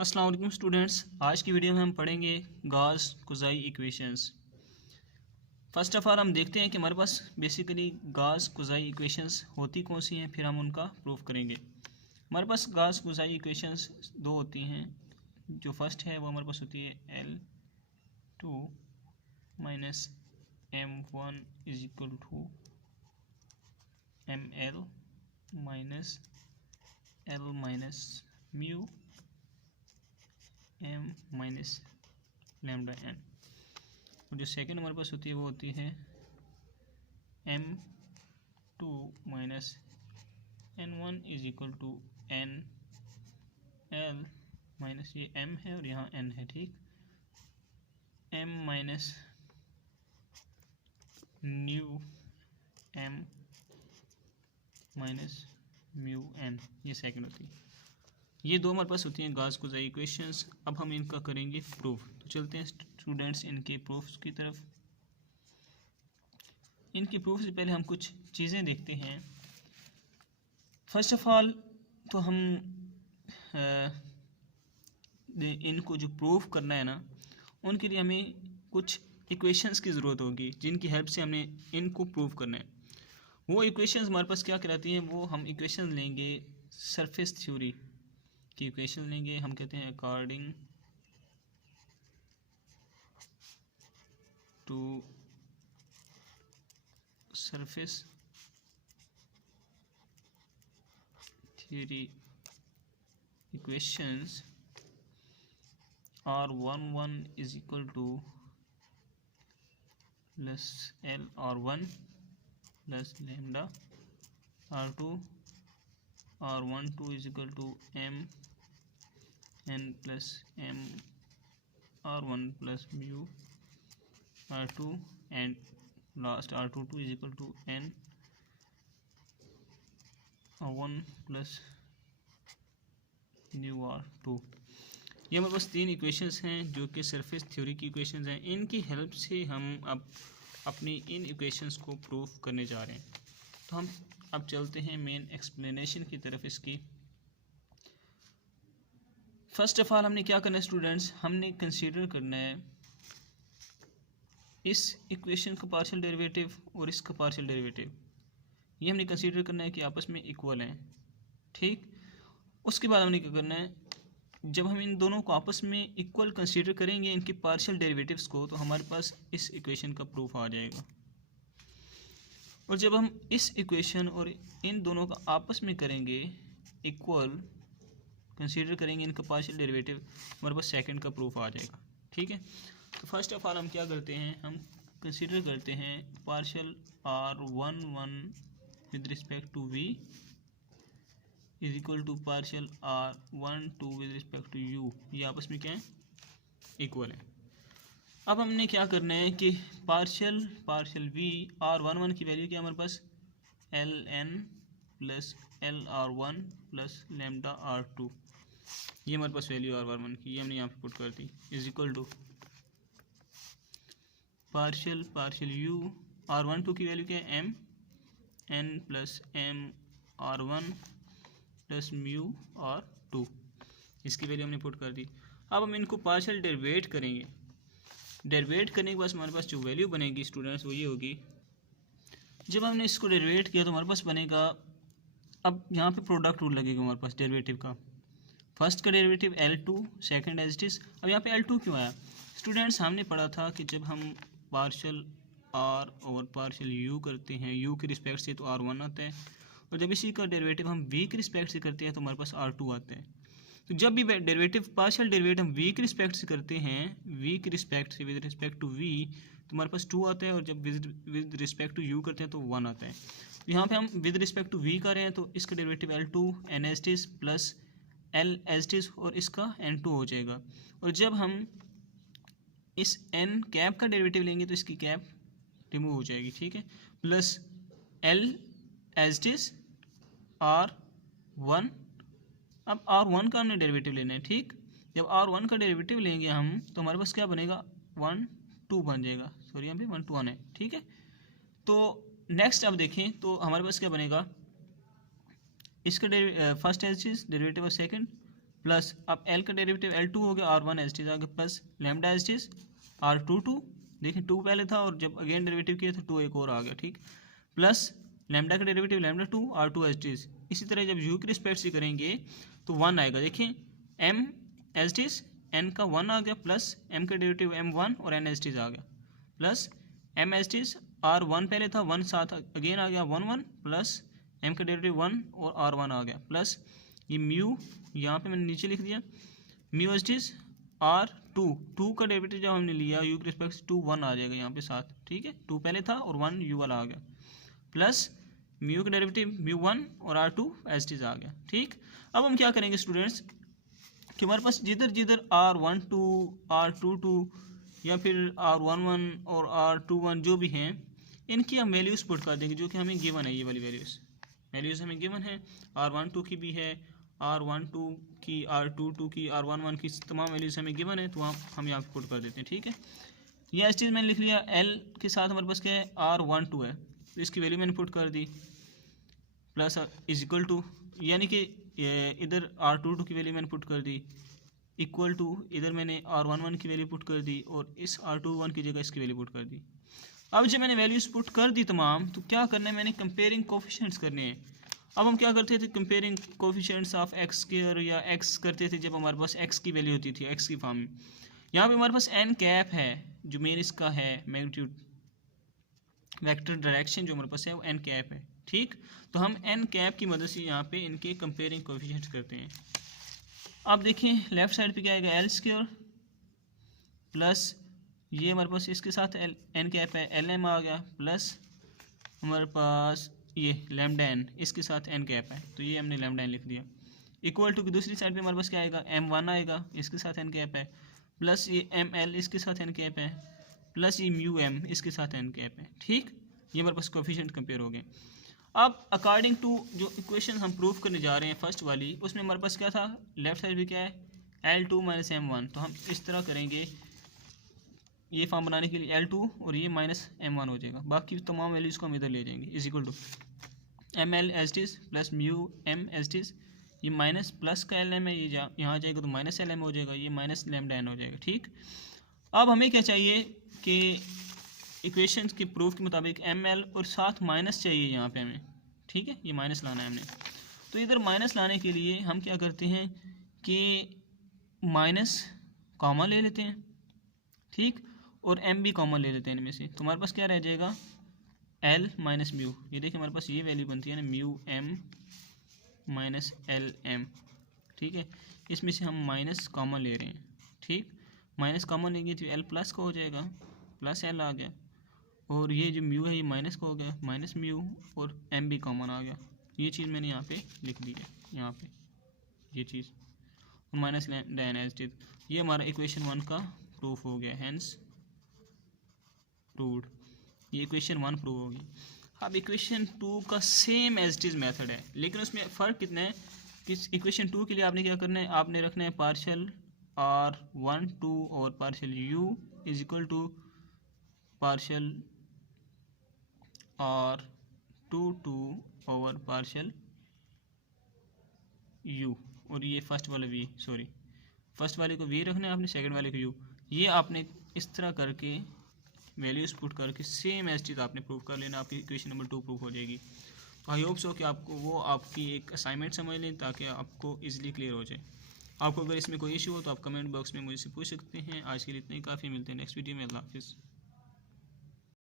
अस्सलाम वालेकुम स्टूडेंट्स। आज की वीडियो में हम पढ़ेंगे Gauss Codazzi equations. First of all हम देखते हैं कि हमारे पास बेसिकली गॉस कुज़ाई इक्वेशंस होती कौन सी हैं, फिर हम उनका प्रूफ करेंगे। हमारे पास गॉस कुज़ाई इक्वेशंस दो होती हैं। जो फर्स्ट है वो हमारे पास होती है L2 minus M1 is equal to ML minus L minus mu M minus lambda n। और जो सेकेंड हमारे पास होती है वो होती है M2 minus N1 is equal to N L minus ये M है और यहाँ N है, ठीक। M minus nu M minus mu N, ये सेकेंड होती है। ये दो हमारे पास होती हैं गॉस कुज़ाई इक्वेशंस। अब हम इनका करेंगे प्रूफ। तो चलते हैं स्टूडेंट्स इनके प्रूफ्स की तरफ। इनके प्रूफ से पहले हम कुछ चीज़ें देखते हैं। फर्स्ट ऑफ ऑल तो हम इनको जो प्रूफ करना है ना, उनके लिए हमें कुछ इक्वेशंस की ज़रूरत होगी जिनकी हेल्प से हमें इनको प्रूफ करना है। वो इक्वेशंस हमारे पास क्या कहलाती हैं, वो हम इक्वेशन लेंगे सरफेस थ्योरी की इक्वेशन लेंगे। हम कहते हैं according to surface theory equations R11 is equal to plus L R1 plus lambda R2 R12 is equal to M N plus M R1 plus mu R2 and last R22 is equal to N R1 plus nu R2। ये हमारे पास तीन equations हैं जो कि surface theory की equations हैं। इनकी help से हम अब अपनी इन इक्वेशंस को प्रूफ करने जा रहे हैं। तो हम अब चलते हैं मेन एक्सप्लेनेशन की तरफ इसकी। फर्स्ट ऑफ ऑल हमने क्या करना है स्टूडेंट्स, हमने कंसीडर करना है इस इक्वेशन का पार्शियल डेरिवेटिव और इसका पार्शियल डेरिवेटिव। ये हमने कंसीडर करना है कि आपस में इक्वल हैं, ठीक। उसके बाद हमने क्या करना है, जब हम इन दोनों को आपस में इक्वल कंसीडर करेंगे इनके पार्शियल डेरिवेटिव्स को, तो हमारे पास इस इक्वेशन का प्रूफ आ जाएगा। और जब हम इस इक्वेशन और इन दोनों का आपस में करेंगे इक्वल कंसीडर करेंगे इनका पार्शियल डेरिवेटिव, हमारे पास सेकंड का प्रूफ आ जाएगा, ठीक है। तो फर्स्ट ऑफ ऑल हम क्या करते हैं, हम कंसीडर करते हैं partial R11 with respect to V is equal to partial R12 with respect to U। ये आपस में क्या है, इक्वल है। अब हमने क्या करना है कि पार्शियल V R11 की वैल्यू क्या हमारे पास Ln plus LR1 plus lambda R2, ये हमारे पास वैल्यू R11 की, ये हमने यहाँ पे पुट कर दी, is equal to partial U R12 की वैल्यू क्या है M N plus M R1 plus mu R2, इसकी वैल्यू हमने पुट कर दी। अब हम इनको पार्शियल डेरिवेट करेंगे। डेरिवेट करने के बाद हमारे पास जो वैल्यू बनेगी स्टूडेंट्स वो ये होगी, जब हमने इसको डेरिवेट किया तो हमारे पास बनेगा, अब यहाँ पे प्रोडक्ट रूल लगेगा हमारे पास डेरिवेटिव का। फर्स्ट का derivative L2, second as it is. अब यहाँ पे L2 क्यों आया स्टूडेंट्स, हमने पढ़ा था कि जब हम पार्शियल R और पार्शियल U करते हैं U के रिस्पेक्ट से तो R1 आता है, और जब इसी का डेरिवेटिव हम V के रिस्पेक्ट से करते हैं तो हमारे पास R2 आता है। तो जब भी डेरिवेटिव पार्शियल डेरिवेटिव हम V के रिस्पेक्ट से करते हैं, V के रिस्पेक्ट से विद रिस्पेक्ट टू V, तो हमारे पास 2 आता है, और जब विद रिस्पेक्ट टू U करते हैं तो 1 आता है। तो यहाँ पे हम विद रिस्पेक्ट टू V कर रहे हैं तो इसका derivative L2 N as it is plus L as it is और इसका N2 हो जाएगा। और जब हम इस N कैप का डेरिवेटिव लेंगे तो इसकी कैप रिमूव हो जाएगी, ठीक है, plus L as it is R1। अब R1 का हमने डेरिवेटिव लेना है, ठीक। जब R1 का डेरिवेटिव लेंगे हम तो हमारे पास क्या बनेगा 1 2 बन जाएगा, सॉरी यहाँ पे 1 2 आना है, ठीक है। तो नेक्स्ट अब देखें तो हमारे पास क्या बनेगा, इसका फर्स्ट एज इज डेरिवेटिव और सेकंड प्लस अब एल का डेरिवेटिव L2 हो गया, R1 एज इट इज आ गया, plus lambda as it is R22, देखिए 2 पहले था और जब अगेन डेरिवेटिव किया तो 2 एक और आ गया, ठीक, प्लस लैम्डा का derivative lambda 2 R2 as it is. इसी तरह जब u की रिस्पेक्ट से करेंगे तो 1 आएगा, देखिए m as it is n का 1 आ गया, प्लस m का डेरिवेटिव m1 और n एज इट इज आ गया, plus m as it is R1 पहले था, 1 साथ अगेन आ गया 1 प्लस m का डेरिवेटिव 1 और R1 आ गया, प्लस ये म्यू यहाँ पे मैंने नीचे लिख दिया, mu as it is R2 का डेरिवेटिव जब हमने लिया u के रिस्पेक्ट से 2 1 आ जाएगा यहाँ पे साथ, ठीक है, 2 पहले था और 1 u वाला आ गया, प्लस म्यू का डेरिवेटिव म्यू1 और R2 एज इट इज आ गया, ठीक। अब हम क्या करेंगे स्टूडेंट्स कि हमारे पास जिधर जिधर R12 R22 या फिर R11 और R21 जो भी हैं इनकी हम वैल्यूज़ पुट कर देंगे जो कि हमें गिवन है, ये वाली वैल्यूज़ हमें गिवन है, R12 की भी है, R12 की, R22 की, R11 की तमाम वैल्यूज़ हमें गिवन है, तो हम यहाँ पुट कर देते हैं, ठीक है। ये एज चीज़ मैंने लिख लिया, L के साथ हमारे पास क्या है R12 है, तो इसकी वैल्यू मैंने पुट कर दी, प्लस इज इक्वल टू, यानी कि इधर R22 की वैल्यू मैंने पुट कर दी, इक्वल टू इधर मैंने R11 की वैल्यू पुट कर दी और इस R21 की जगह इसकी वैल्यू पुट कर दी। अब जब मैंने वैल्यूज पुट कर दी तमाम, तो क्या करना है, मैंने कंपेयरिंग कोफिशिएंट्स करने हैं। अब हम क्या करते थे, comparing coefficients of x square या एक्स करते थे जब हमारे पास एक्स की वैल्यू होती थी, एक्स की फॉर्म में। यहाँ पे हमारे पास एन कैप है जो मेन इसका है मैग्नीट्यूड वेक्टर डायरेक्शन जो हमारे पास है वो एन कैप है, ठीक। तो हम एन कैप की मदद से यहाँ पे इनके कंपेयरिंग कोफिशिएंट्स करते हैं। अब देखिए लेफ्ट साइड पे क्या आएगा, एल स्क्वायर प्लस ये हमारे पास इसके साथ एन कैप है, एल एम आ गया, प्लस हमारे पास ये लैम्डा एन इसके साथ एन कैप है, तो ये हमने लैम्डा एन लिख दिया, इक्वल टू की दूसरी साइड पे हमारे पास क्या आएगा, M1 आएगा, इसके साथ एन कैप है, प्लस ये ML इसके साथ एन कैप है, प्लस ये म्यू एम इसके साथ एन कैप है, ठीक। ये हमारे पास कोफिशिएंट कंपेयर हो गए। अब अकॉर्डिंग टू जो इक्वेशन हम प्रूव करने जा रहे हैं फर्स्ट वाली, उसमें हमारे पास क्या था, लेफ्ट साइड भी क्या है L2 माइनस M1, तो हम इस तरह करेंगे, ये फॉर्म बनाने के लिए L2 और ये माइनस M1 हो जाएगा, बाकी तमाम वैल्यूज़ को हम इधर ले जाएंगे, is equal to ML as it is plus mu M as it is, ये माइनस प्लस का LM है, ये यहाँ आ जाएगा तो माइनस LM हो जाएगा, ये माइनस लैम्डा एन हो जाएगा, ठीक। अब हमें क्या चाहिए कि इक्वेशंस के प्रूफ के मुताबिक ML और साथ माइनस चाहिए यहाँ पे हमें, ठीक है, ये माइनस लाना है हमने। तो इधर माइनस लाने के लिए हम क्या करते हैं कि माइनस कॉमन ले लेते हैं, ठीक, और M भी कॉमन ले लेते हैं इनमें से, तो हमारे पास क्या रह जाएगा L माइनस म्यू, ये देखिए हमारे पास ये वैल्यू बनती है ना म्यू M माइनस LM, ठीक है, इसमें से हम माइनस कॉमन ले रहे हैं, ठीक, माइनस कॉमन लेंगे तो L प्लस का हो जाएगा, प्लस L आ गया, और ये जो म्यू है ये माइनस का हो गया, माइनस म्यू, और M भी कॉमन आ गया, ये चीज़ मैंने यहाँ पे लिख दी है, यहाँ पे ये चीज़, और minus lambda as it is, ये हमारा इक्वेशन 1 का प्रूफ हो गया, हैंस प्रूव्ड, ये इक्वेशन 1 प्रूव होगी। अब इक्वेशन 2 का same as it is method है, लेकिन उसमें फ़र्क कितना है कि इक्वेशन 2 के लिए आपने क्या करना है, आपने रखना है पार्शियल R12 और partial U is equal to partial R22 over partial U, और ये फर्स्ट वाले को V रखना है आपने, सेकंड वाले को U, ये आपने इस तरह करके वैल्यूज़ पुट करके सेम एज चीज़ आपने प्रूव कर लेना, आपकी इक्वेशन नंबर 2 प्रूव हो जाएगी। तो आई होप सो कि आपको वो आपकी एक असाइनमेंट समझ लें ताकि आपको इजीली क्लियर हो जाए। आपको अगर इसमें कोई इशू हो तो आप कमेंट बॉक्स में मुझसे पूछ सकते हैं। आज के लिए इतना ही काफ़ी, मिलते हैं नेक्स्ट वीडियो में। अल्लाह हाफिज़।